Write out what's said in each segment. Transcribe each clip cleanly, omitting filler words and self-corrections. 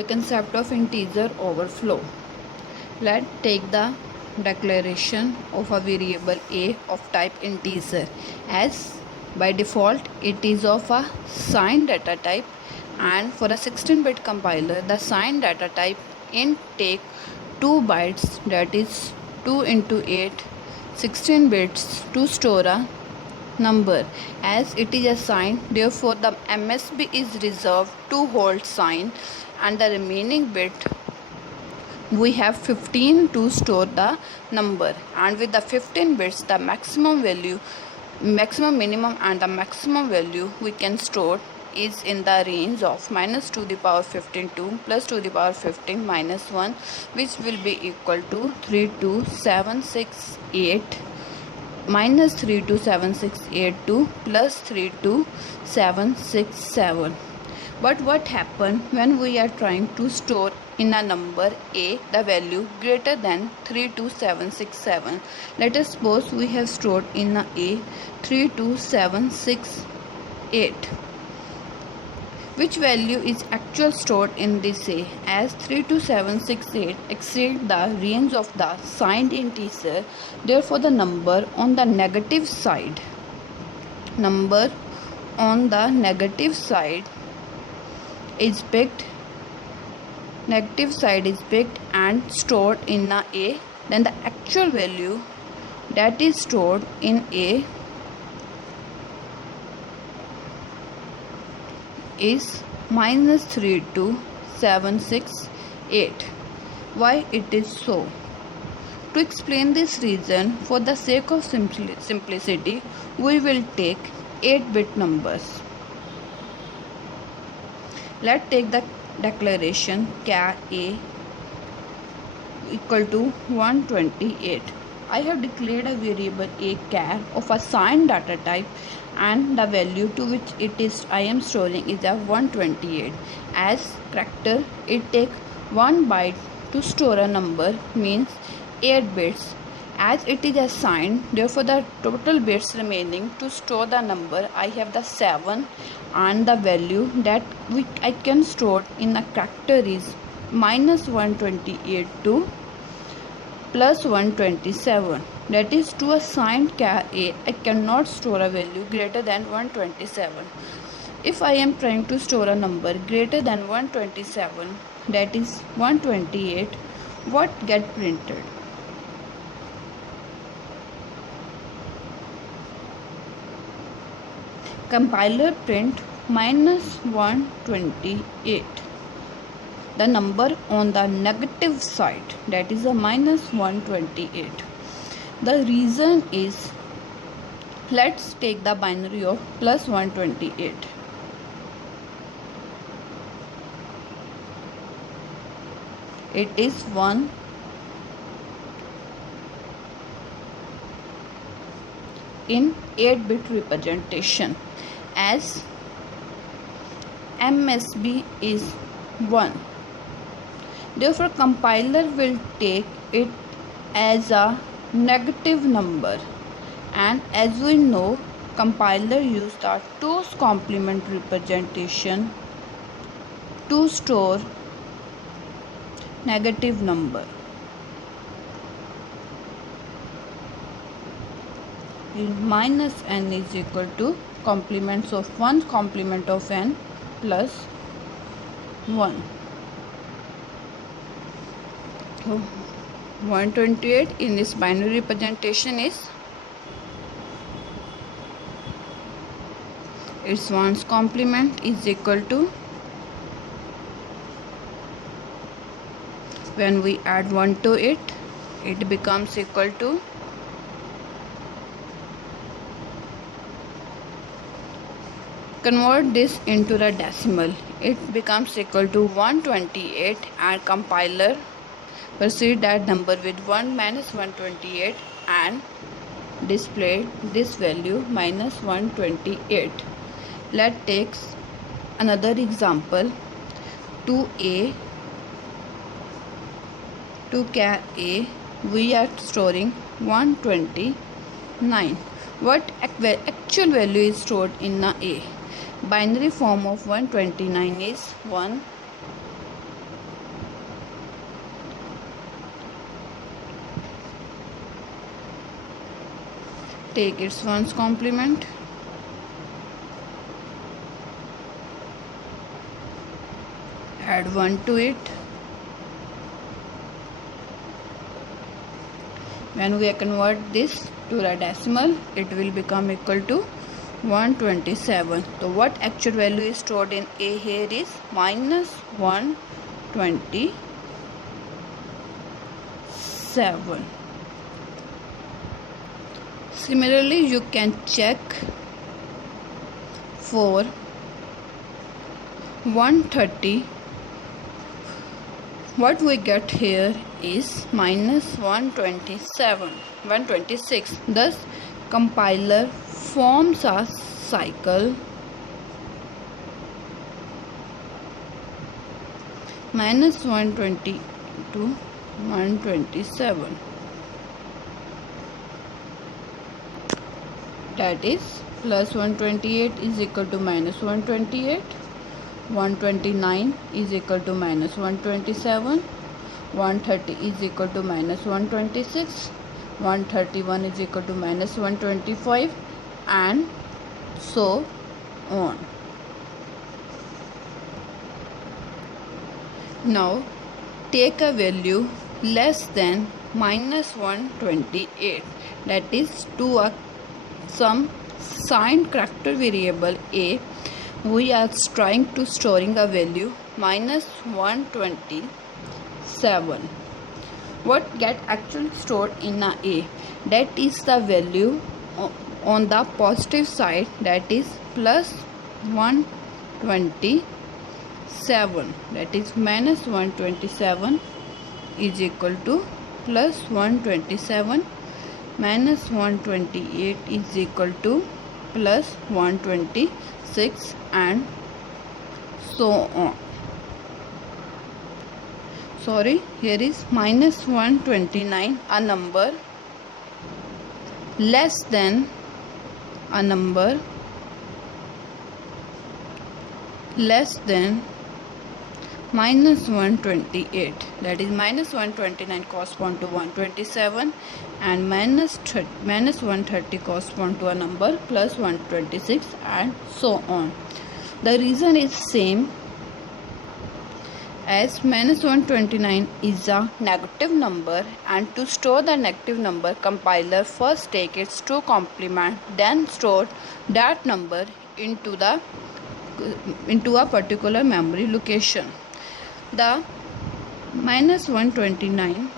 the concept of integer overflow. Let's take the declaration of a variable a of type integer, as by default it is of a signed data type, and for a 16-bit compiler the signed data type int take 2 bytes, that is 2 into 8, 16 bits to store a number. As it is assigned, therefore the MSB is reserved to hold sign, and the remaining bit we have 15 to store the number. And with the 15 bits, the maximum minimum and the maximum value we can store is in the range of minus to the power 15 to plus to the power 15 minus 1, which will be equal to 32768 minus 32768 plus 32767. But what happens when we are trying to store in a number a the value greater than 32767? Let us suppose we have stored in a 32768. Which value is actually stored in this a? As 32768 exceeds the range of the signed integer, therefore the number on the negative side is picked and stored in a. Then the actual value that is stored in a is minus 32768. Why it is so? To explain this reason, for the sake of simplicity, we will take 8-bit numbers. Let's take the declaration char a equal to 128. I have declared a variable a char of a signed data type, and the value to which I am storing is a 128. As character, it takes 1 byte to store a number, means 8 bits. As it is assigned, therefore the total bits remaining to store the number, I have the 7, and the value that I can store in a character is minus 128 to plus 127. That is, to a signed char a, I cannot store a value greater than 127. If I am trying to store a number greater than 127, that is 128, what get printed? Compiler print minus 128. The number on the negative side, that is a minus 128. The reason is, let's take the binary of plus 128. It is 1 in 8-bit representation, as MSB is 1. Therefore, compiler will take it as a negative number, and as we know, compiler use the 2's complement representation to store negative number. Minus n is equal to complements of 1 complement of n plus 1. So 128 in this binary representation is its 1's complement is equal to, when we add 1 to it, it becomes equal to convert this into the decimal, it becomes equal to 128, and compiler proceed that number with 1 minus 128 and display this value minus 128. Let's take another example. To char a, we are storing 129. What actual value is stored in a? Binary form of 129 is 1 take its ones complement. Add 1 to it. When we convert this to the decimal, it will become equal to 127. So what actual value is stored in A here is minus 127. Similarly, you can check for 130. What we get here is minus 126. Thus, compiler forms a cycle minus 120 to 127. That is plus 128 is equal to minus 128. 129 is equal to minus 127, 130 is equal to minus 126, 131 is equal to minus 125, and so on. Now take a value less than minus 128, that is to some signed character variable A. We are trying to storing a value minus 127. What get actually stored in a A? That is the value on the positive side, that is plus 127. That is minus 127 is equal to plus 127. Minus 128 is equal to plus 126, and so on. Sorry, here is minus 129, a number less than a number less than minus 128. That is minus 129 correspond to 127, and minus 130 correspond to a number plus 126, and so on. The reason is same, as minus 129 is a negative number, and to store the negative number, compiler first take its two complement, then store that number into a particular memory location. The minus 129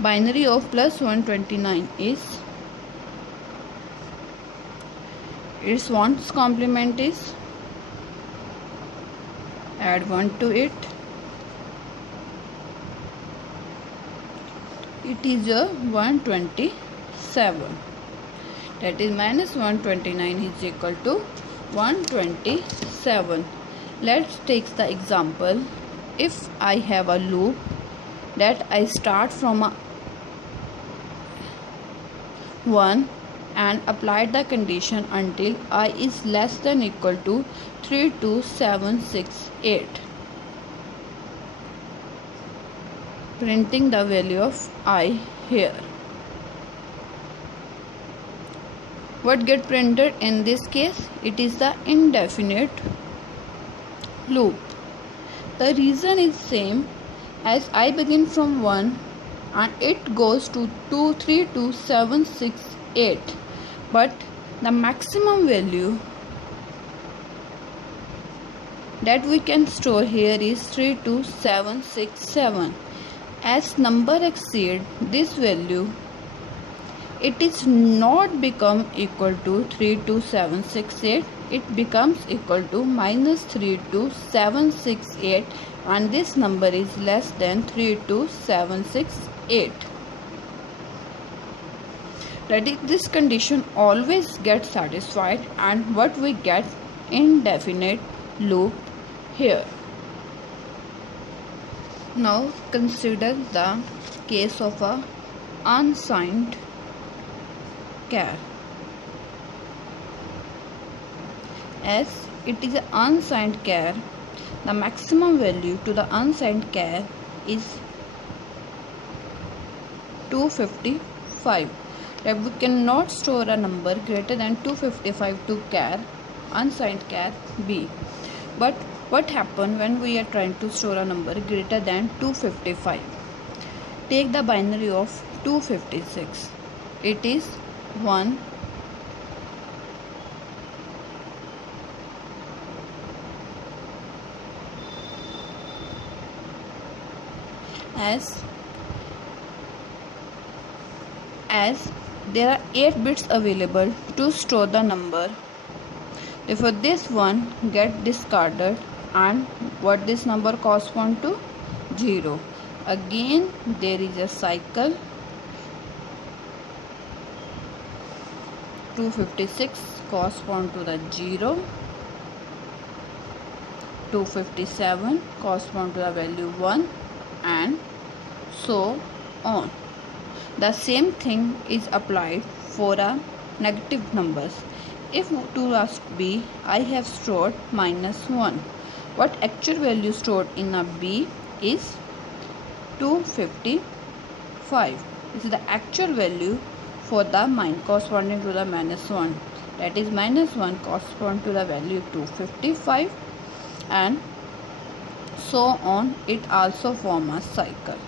binary of plus 129 is, its ones complement is, add 1 to it. It is a 127. That is minus 129 is equal to 127. Let's take the example. If I have a loop that I start from a 1 and applied the condition until I is less than equal to 32768, printing the value of I here. What get printed in this case? It is the indefinite loop. The reason is same, as I begin from 1 and it goes to 23278, but the maximum value that we can store here is 32767. As number exceed this value, it is not become equal to 32768, it becomes equal to minus 32768, and this number is less than 32768. That is, this condition always gets satisfied, and what we get indefinite loop here. Now consider the case of a unsigned char. As it is an unsigned char, the maximum value to the unsigned char is 255. that we cannot store a number greater than 255 to char unsigned char b. But what happens when we are trying to store a number greater than 255? Take the binary of 256. It is 1 as there are 8 bits available to store the number. Therefore this one get discarded and what this number correspond to? 0. Again there is a cycle. 256 correspond to the 0. 257 correspond to the value 1 and so on. The same thing is applied for a negative numbers. If to last b, I have stored -1. What actual value stored in a b is 255. This is the actual value for the corresponding to the -1. That is -1 correspond to the value 255 and so on. It also form a cycle.